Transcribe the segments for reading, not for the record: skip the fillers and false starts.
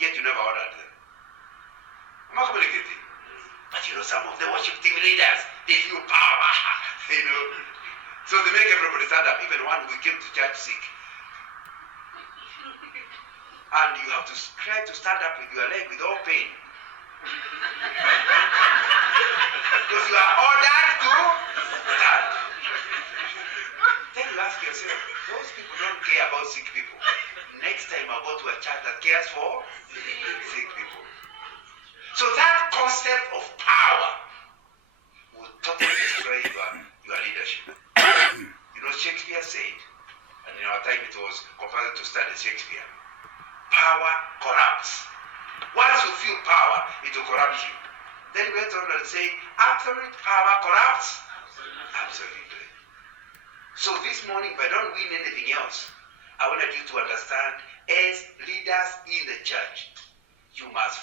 yet you never ordered them. But you know, some of the worship team leaders, they feel power, you know. So they make everybody stand up, even one who came to church sick. And you have to try to stand up with your leg with all pain. Because you are ordered to stand. Then you ask yourself, those people don't care about sick people. Next time I'll go to a church that cares for sick people. So that concept of power will totally destroy your leadership. You know, Shakespeare said, and in our time it was compulsory to study Shakespeare, power corrupts. Once you feel power, it will corrupt you. Then he went on and said, absolute power corrupts. Absolutely. So this morning, if I don't win anything else, I wanted you to understand, as leaders in the church, you must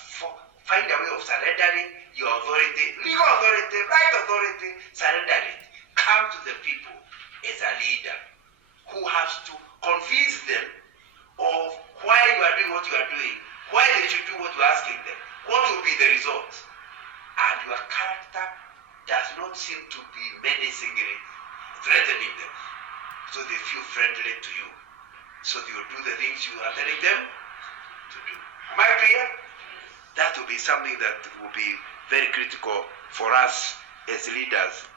find a way of surrendering your authority, legal authority, right authority, surrender it. Come to the people as a leader who has to convince them of why you are doing what you are doing, why they should do what you are asking them, what will be the result. And your character does not seem to be menacingly threatening them. So they feel friendly to you. So they will do the things you are telling them to do. Am I clear? That will be something that will be very critical for us as leaders.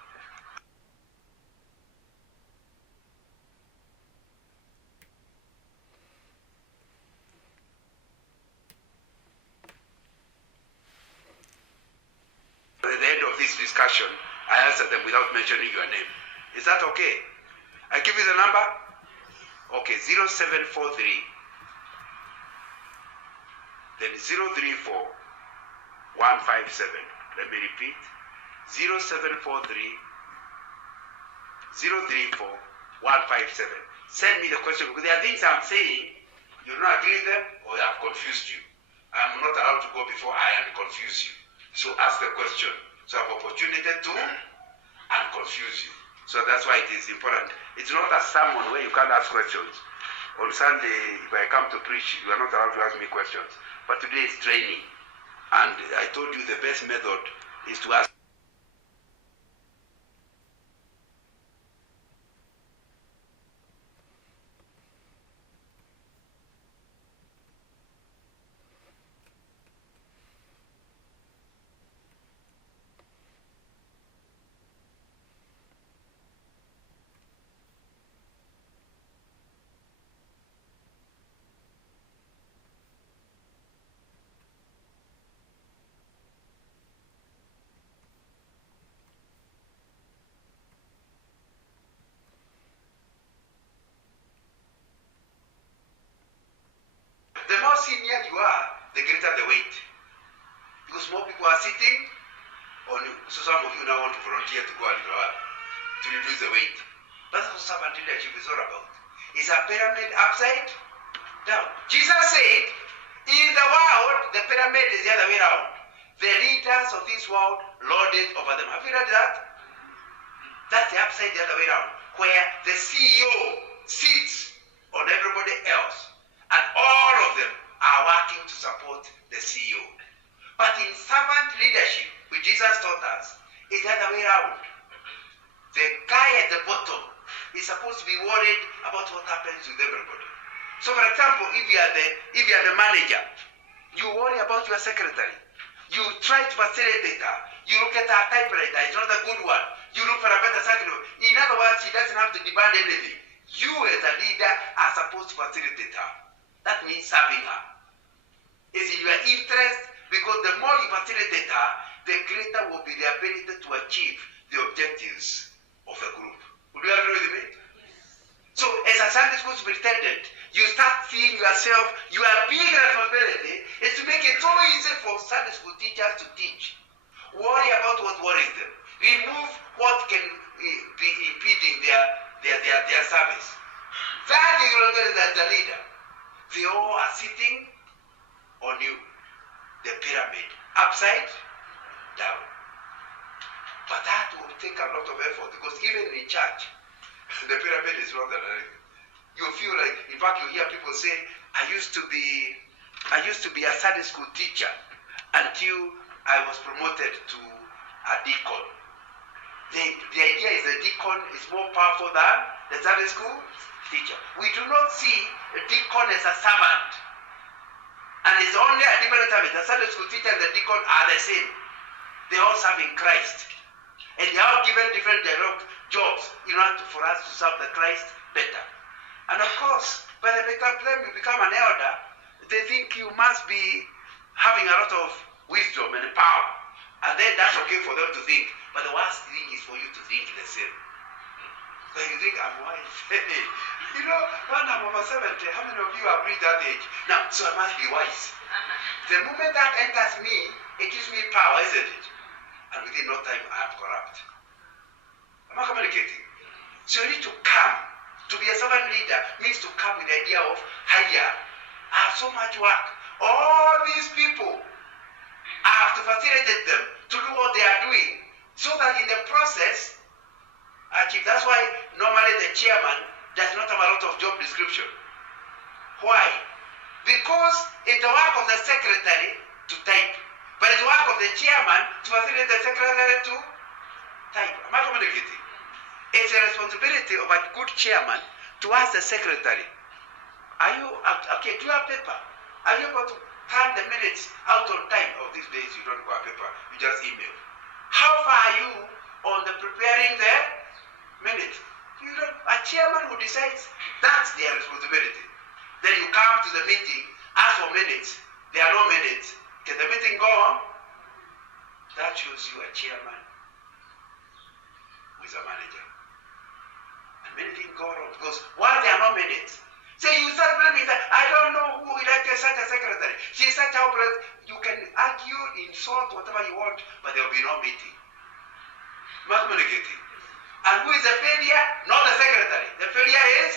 At the end of this discussion, I answer them without mentioning your name. Is that okay? I give you the number? Okay, 0743, then 034 157. Let me repeat. 0743 034 157. Send me the question, because there are things I'm saying, you do not agree with them, or I have confused you. I'm not allowed to go before I confuse you. So ask the question. So I have opportunity to unconfuse you. So that's why it is important. It's not a sermon where you can't ask questions. On Sunday, if I come to preach, you are not allowed to ask me questions. But today is training. And I told you the best method is to ask. The more senior you are, the greater the weight. Because more people are sitting on you. So some of you now want to volunteer to go a little while to reduce the weight. That's what servant leadership is all about. It's a pyramid upside down. Jesus said, in the world, the pyramid is the other way around. The leaders of this world lord it over them. Have you read that? That's the upside the other way around. Where the CEO sits on everybody else. And all of them are working to support the CEO. But in servant leadership, which Jesus taught us, is the other way around. The guy at the bottom is supposed to be worried about what happens with everybody. So for example, if you are the manager, you worry about your secretary. You try to facilitate her. You look at her typewriter, it's not a good one. You look for a better secretary. In other words, she doesn't have to demand anything. You as a leader are supposed to facilitate her. That means serving her. It's in your interest, because the more you facilitate her, the greater will be the ability to achieve the objectives of the group. Would you agree with me? Yes. So as a Sunday school superintendent, you start seeing yourself, your big responsibility is to make it so easy for Sunday school teachers to teach. Worry about what worries them. Remove what can be impeding their service. That is the leader. They all are sitting on you, the pyramid, upside down. But that will take a lot of effort, because even in church, the pyramid is not that. You feel like, in fact, you hear people say, I used to be I used to be a Sunday school teacher until I was promoted to a deacon. The idea is the deacon is more powerful than the Sunday school teacher. We do not see a deacon as a servant. And it's only a different service. The Sunday school teacher and the deacon are the same. They all serve in Christ. And they are given different jobs in order for us to serve the Christ better. And of course, by the time you become an elder, they think you must be having a lot of wisdom and power. And then that's okay for them to think. But the worst thing is for you to think the same. So you think, I'm wise. You know, when I'm over 70, how many of you have reached that age? Now, so I must be wise. The moment that enters me, it gives me power, isn't it? And within no time, I am corrupt. Am I communicating? So you need to come. To be a servant leader means to come with the idea of, hiya, I have so much work. All these people, I have to facilitate them to do what they are doing, so that in the process, achieve. That's why normally the chairman does not have a lot of job description. Why? Because it's the work of the secretary to type, but it's the work of the chairman to facilitate the secretary to type. Am I communicating? It's a responsibility of a good chairman to ask the secretary, are you, okay, do you have paper? Are you able to turn the minutes out on time? Oh, these days you don't go have paper, you just email. How far are you on the preparing the minutes? You don't, a chairman who decides that's their responsibility. Then you come to the meeting, ask for minutes. There are no minutes. Can the meeting go on? That shows you a chairman who is a manager. And many things go wrong because why there are no minutes? Say you start blaming that I don't know who elected such a secretary. She's such a president. You can argue, insult, whatever you want, but there will be no meeting. Not communicating. And who is the failure? Not the secretary. The failure is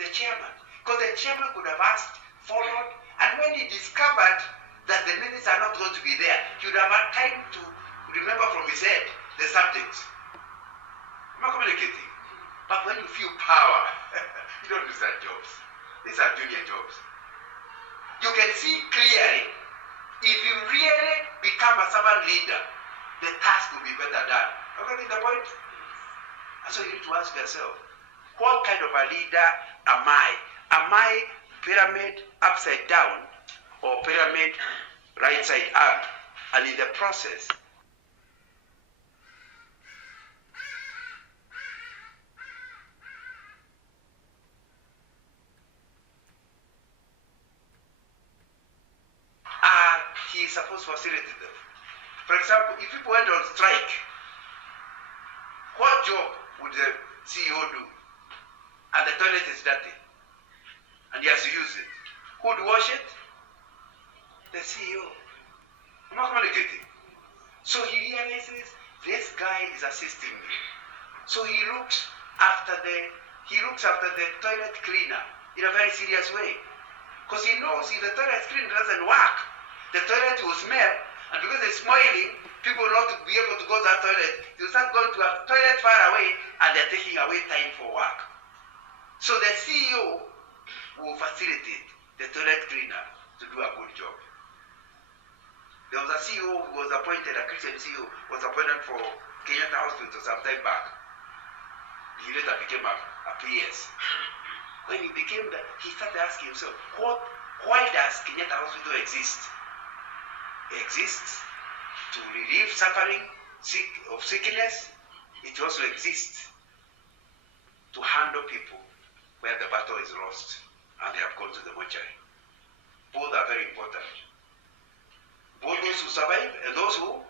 the chairman. Because the chairman could have asked, followed, and when he discovered that the minutes are not going to be there, he would have had time to remember from his head the subjects. Am I communicating? But when you feel power, you don't do such jobs. These are junior jobs. You can see clearly, if you really become a servant leader, the task will be better done. Okay, the point? And so you need to ask yourself, what kind of a leader am I? Am I pyramid upside down or pyramid right side up? And in the process, he is supposed to facilitate them. For example, if people went on strike, what job would the CEO do? And the toilet is dirty, and he has to use it. Who would wash it? The CEO. Am I communicating? So he realizes this guy is assisting me. So he looks after the toilet cleaner in a very serious way. Because he knows if the toilet cleaner doesn't work, the toilet will smell, and because it's smiling, people will not be able to go to that toilet. They'll start going to a toilet far away, and they're taking away time for work. So the CEO will facilitate the toilet cleaner to do a good job. There was a CEO who was appointed, a Christian CEO, was appointed for Kenyatta Hospital some time back. He later became a PS. When he became that, he started asking himself, why does Kenyatta Hospital exist? It exists to relieve suffering of sickness. It also exists to handle people where the battle is lost and they have gone to the mortuary. Both are very important. Both those who survive and those who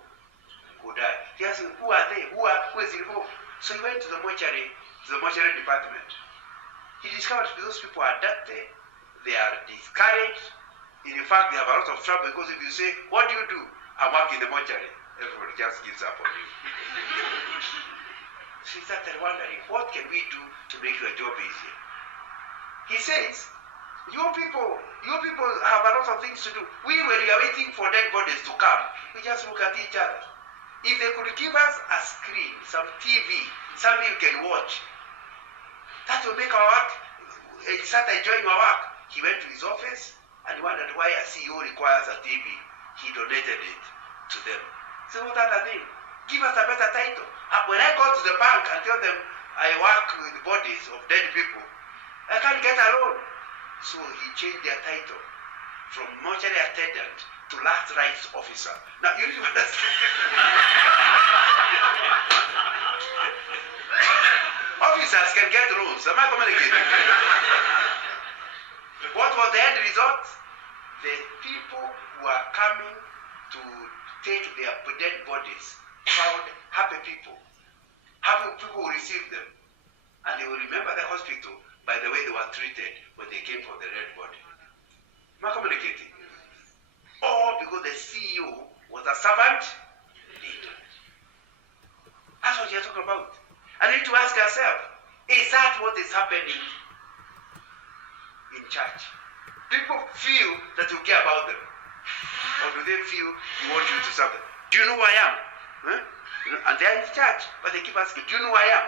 die. He asked, who are they? Who is involved? So he went to the mortuary department. He discovered those people are dirty, they are discouraged. In fact, they have a lot of trouble because if you say, what do you do? I work in the mortuary. Everybody just gives up on you. She started wondering, what can we do to make your job easier? He says, you people have a lot of things to do. When we are waiting for dead bodies to come, we just look at each other. If they could give us a screen, some TV, something you can watch, that will make our work, start enjoying our work. He went to his office, and he wondered why a CEO requires a TV. He donated it to them. So what other thing? Give us a better title. When I go to the bank and tell them I work with bodies of dead people, I can't get a loan. So he changed their title from mortuary attendant to last rites officer. Now you need to understand. Officers can get loans. Am I communicating? What was the end result? The people who are coming to take their dead bodies found happy people. Happy people will receive them. And they will remember the hospital by the way they were treated when they came for the dead body. Am I communicating? All because the CEO was a servant leader. That's what you're talking about. And you need to ask yourself, is that what is happening in church? People feel that you care about them. Or do they feel you want you to serve them? Do you know who I am? Huh? And they're in the church, but they keep asking, do you know who I am?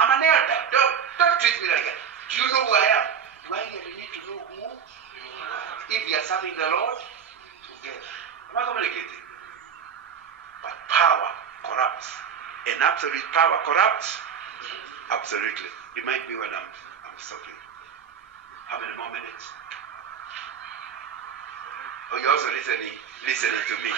I'm an elder. Don't treat me like that. Do you know who I am? Do I really need to know who? If we are serving the Lord together. Am I communicating? But power corrupts. And absolute power corrupts. Absolutely. Remind me when I'm stopping. How many more minutes? Oh, you're also listening to me.